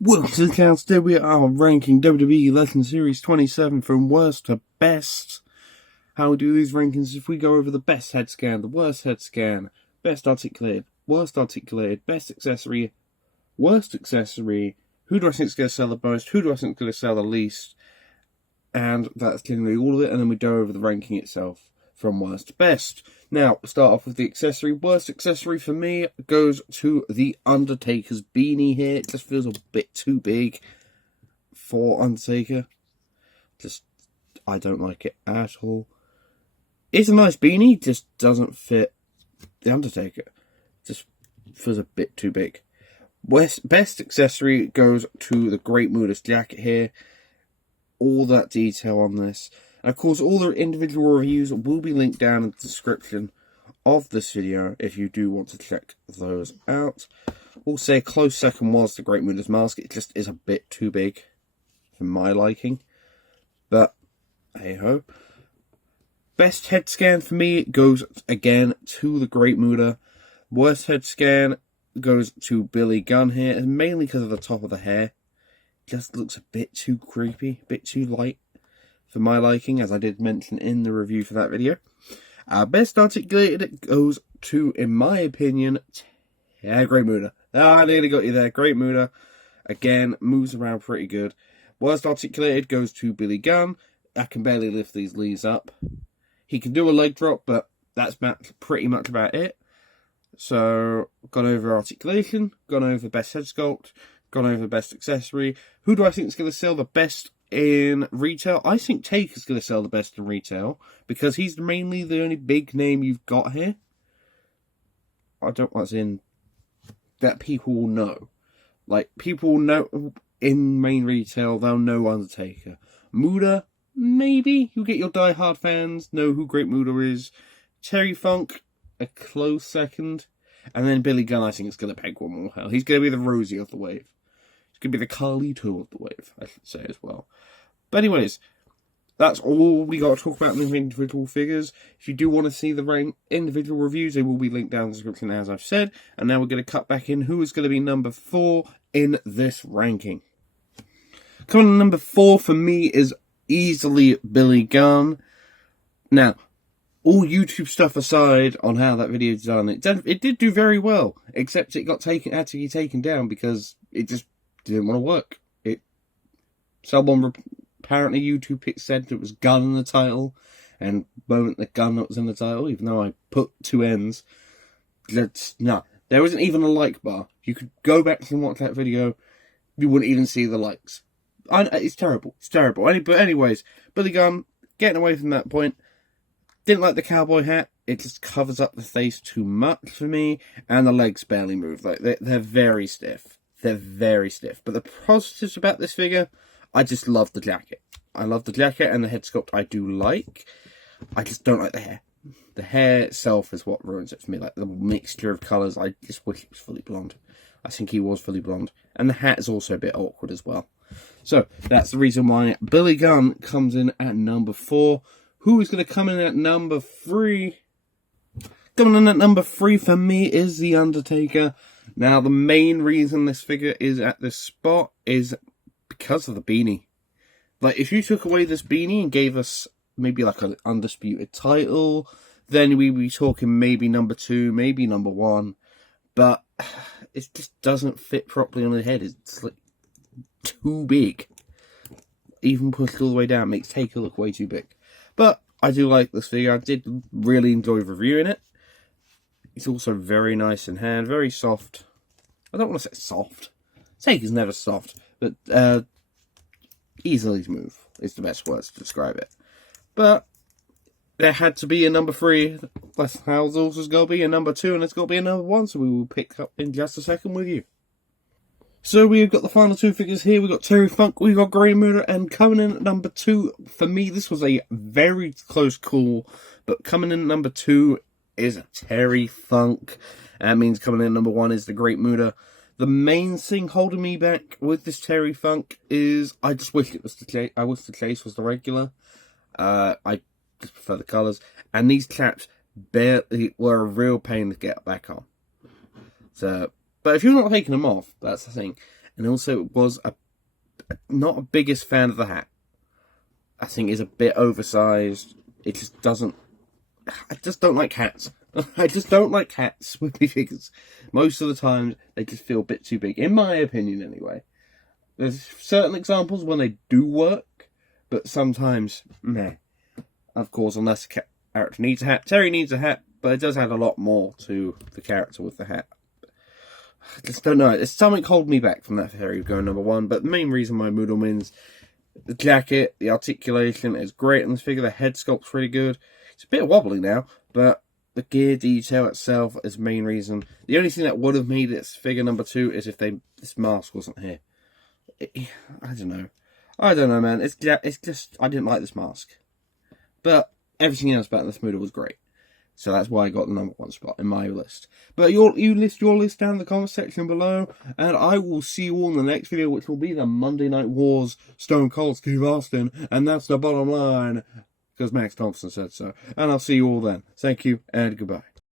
Welcome to the count. Today we are ranking WWE Legend Series 27 from worst to best. How we do these rankings: if we go over the best head scan, the worst head scan, best articulated, worst articulated, best accessory, worst accessory, who do I think is going to sell the most, who do I think is going to sell the least, and that's generally all of it, and then we go over the ranking itself from worst to best. Now, start off with the accessory. Worst accessory for me goes to the Undertaker's beanie here. It just feels a bit too big for Undertaker. I don't like it at all. It's a nice beanie, just doesn't fit the Undertaker. Just feels a bit too big. Best accessory goes to the Great Muda's jacket here. All that detail on this. And of course, all the individual reviews will be linked down in the description of this video if you do want to check those out. We'll say a close second was the Great Muda's mask. It just is a bit too big for my liking. But, hey ho. Best head scan for me goes again to the Great Muda. Worst head scan goes to Billy Gunn here, and mainly because of the top of the hair. Just looks a bit too creepy, a bit too light for my liking, as I did mention in the review for that video. Best articulated it goes to, in my opinion, Great Muda. I nearly got you there. Great Muda, again, moves around pretty good. Worst articulated goes to Billy Gunn. I can barely lift these leaves up. He can do a leg drop, but that's pretty much about it. So, gone over articulation, gone over best head sculpt, gone over best accessory. Who do I think is going to sell the best in retail? I think Taker's going to sell the best in retail because he's mainly the only big name you've got here. I don't want in that people will know. Like, people will know in main retail, they'll know Undertaker. Muda, maybe. You'll get your die-hard fans know who Great Muda is. Terry Funk, a close second. And then Billy Gunn, I think, is going to peg one more hell. He's going to be the Rosie of the wave. He's going to be the Carlito of the wave, I should say, as well. But anyways, that's all we got to talk about in the individual figures. If you do want to see the individual reviews, they will be linked down in the description, as I've said. And now we're going to cut back in who is going to be number 4 in this ranking. Coming in number 4 for me is easily Billy Gunn. Now, all YouTube stuff aside on how that video is done, it did do very well, except it had to be taken down because it just didn't want to work. Apparently YouTube said it was Gunn in the title, and moment the Gunn that was in the title, even though I put 2 N's. No, there wasn't even a like bar. You could go back and watch that video, you wouldn't even see the likes. It's terrible. It's terrible. But anyways, Billy Gunn, getting away from that point. Didn't like the cowboy hat. It just covers up the face too much for me. And the legs barely move. Like they're very stiff. They're very stiff. But the positives about this figure, I just love the jacket. I love the jacket and the head sculpt I do like. I just don't like the hair. The hair itself is what ruins it for me. Like the mixture of colours, I just wish it was fully blonde. I think he was fully blonde. And the hat is also a bit awkward as well. So, that's the reason why Billy Gunn comes in at number 4. Who is going to come in at number 3? Coming in at number 3 for me is The Undertaker. Now, the main reason this figure is at this spot is because of the beanie. Like, if you took away this beanie and gave us maybe like an undisputed title, then we'd be talking maybe number 2, maybe number 1. But it just doesn't fit properly on the head. It's like too big. Even pushed all the way down makes Taker look way too big. But I do like this figure. I did really enjoy reviewing it. It's also very nice in hand, very soft. I don't want to say soft. Taker's never soft, but easily smooth is the best words to describe it. But there had to be a number 3. That's how it's also got to be a number 2, and it's got to be a number 1. So we will pick up in just a second with you. So we've got the final 2 figures here. We've got Terry Funk, we've got Great Muda, and coming in at number 2, for me, this was a very close call, but coming in at number 2 is Terry Funk. That means coming in at number 1 is the Great Muda. The main thing holding me back with this Terry Funk is I just wish it was the chase. I wish the chase was the regular. I just prefer the colours. And these chaps barely were a real pain to get back on. So, but if you're not taking them off, that's the thing. And also was not a biggest fan of the hat. I think it's a bit oversized. It just doesn't... I just don't like hats. I just don't like hats with me figures. Most of the time, they just feel a bit too big. In my opinion, anyway. There's certain examples when they do work, but sometimes, meh. Of course, unless a character needs a hat. Terry needs a hat, but it does add a lot more to the character with the hat. I just don't know. It's something holding me back from that Terry going number 1, but the main reason why Muta wins, the jacket, the articulation is great in this figure, the head sculpt's pretty good. It's a bit wobbly now, but the gear detail itself is the main reason. The only thing that would have made this figure number 2 is if this mask wasn't here. I don't know. I don't know, man. It's just, I didn't like this mask. But everything else about this Muta was great. So that's why I got the number 1 spot in my list. But you list your list down in the comment section below. And I will see you all in the next video, which will be the Monday Night Wars Stone Cold Steve Austin. And that's the bottom line. Because Max Thompson said so. And I'll see you all then. Thank you and goodbye.